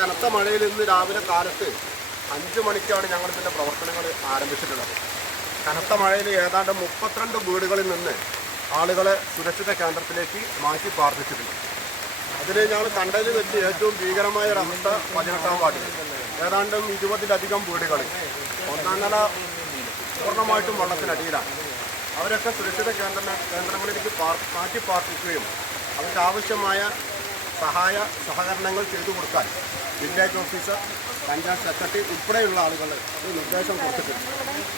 കനത്ത മഴയിൽ ഇന്ന് രാവിലെ കാലത്ത് അഞ്ച് മണിക്കാണ് ഞങ്ങൾ ഇതിന്റെ പ്രവർത്തനങ്ങൾ ആരംഭിച്ചിട്ടുള്ളത്. കനത്ത മഴയിൽ ഏതാണ്ട് മുപ്പത്തിരണ്ട് വീടുകളിൽ നിന്ന് ആളുകളെ സുരക്ഷിത കേന്ദ്രത്തിലേക്ക് മാറ്റി പാർപ്പിച്ചിട്ടുണ്ട്. അതിൽ ഞങ്ങൾ കണ്ടതിൽ വെച്ച് ഏറ്റവും ഭീകരമായ ഒരു അവസ്ഥ പതിനെട്ടാം വാർഡിൽ. ഏതാണ്ടും ഇരുപതിലധികം വീടുകൾ ഒന്നാം നില പൂർണമായിട്ടും വെള്ളത്തിനടിയിലാണ്. അവരൊക്കെ സുരക്ഷിത കേന്ദ്ര കേന്ദ്രങ്ങളിലേക്ക് പാർ മാറ്റി പാർപ്പിക്കുകയും അവർക്ക് ആവശ്യമായ സഹായ സഹകരണങ്ങൾ ചെയ്തു കൊടുക്കാൻ വില്ലേജ് ഓഫീസർ പഞ്ചായത്ത് സെക്രട്ടറി ഉൾപ്പെടെയുള്ള ആളുകൾ നിർദ്ദേശം കൊടുത്തിട്ടുണ്ട്.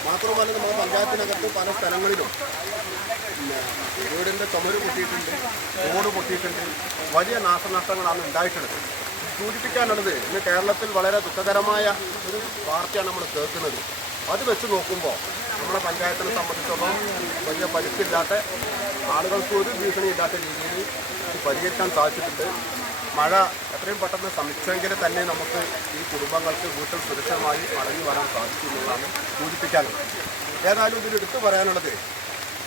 മാത്രമല്ല നമ്മുടെ പഞ്ചായത്തിനകത്ത് പല സ്ഥലങ്ങളിലും വീടിന്റെ ചുമര് പൊട്ടിയിട്ടുണ്ട് റോഡ് പൊട്ടിയിട്ടുണ്ട് വലിയ നാശനഷ്ടങ്ങളാണ് ഉണ്ടായിട്ടുള്ളത്. സൂചിപ്പിക്കാനുള്ളത് ഇന്ന് കേരളത്തിൽ വളരെ ദുഃഖകരമായ ഒരു വാർത്തയാണ് നമ്മൾ കേൾക്കുന്നത്. അത് വെച്ച് നോക്കുമ്പോൾ നമ്മുടെ പഞ്ചായത്തിനെ സംബന്ധിച്ചിടത്തോളം വലിയ പരിക്കില്ലാത്ത ആളുകൾക്ക് ഒരു ഭീഷണിയില്ലാത്ത രീതിയിൽ പരിഹരിക്കാൻ സാധിച്ചിട്ടുണ്ട്. മഴ എത്രയും പെട്ടെന്ന് ശ്രമിച്ചെങ്കിൽ തന്നെ നമുക്ക് ഈ കുടുംബങ്ങൾക്ക് വീട്ടിൽ സുരക്ഷിതമായി മടങ്ങി വരാൻ സാധിക്കും എന്നുള്ളതാണ് സൂചിപ്പിക്കാനുള്ളത് ഏതായാലും ഇതിൽ എടുത്തു പറയാനുള്ളത്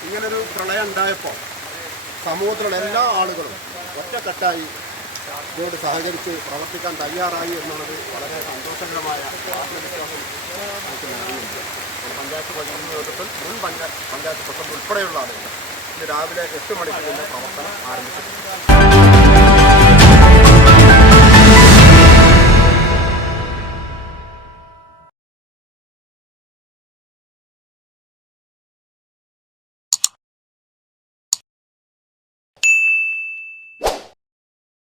ഇങ്ങനൊരു പ്രളയം ഉണ്ടായപ്പോൾ സമൂഹത്തിലുള്ള എല്ലാ ആളുകളും ഒറ്റക്കെട്ടായി ഇതിനോട് സഹകരിച്ച് പ്രവർത്തിക്കാൻ തയ്യാറായി എന്നുള്ളത് വളരെ സന്തോഷകരമായ ആത്മവിശ്വാസം നമുക്ക് നൽകുന്നുണ്ട്. പഞ്ചായത്ത് നേതൃത്വത്തിൽ മുൻ പഞ്ചായത്ത് പഞ്ചായത്ത് പ്രസിഡന്റ് ഉൾപ്പെടെയുള്ള ആളുകൾ ഇന്ന് രാവിലെ എട്ട് മണിക്ക് തന്നെ പ്രവർത്തനം ആരംഭിച്ചിട്ടുണ്ട്.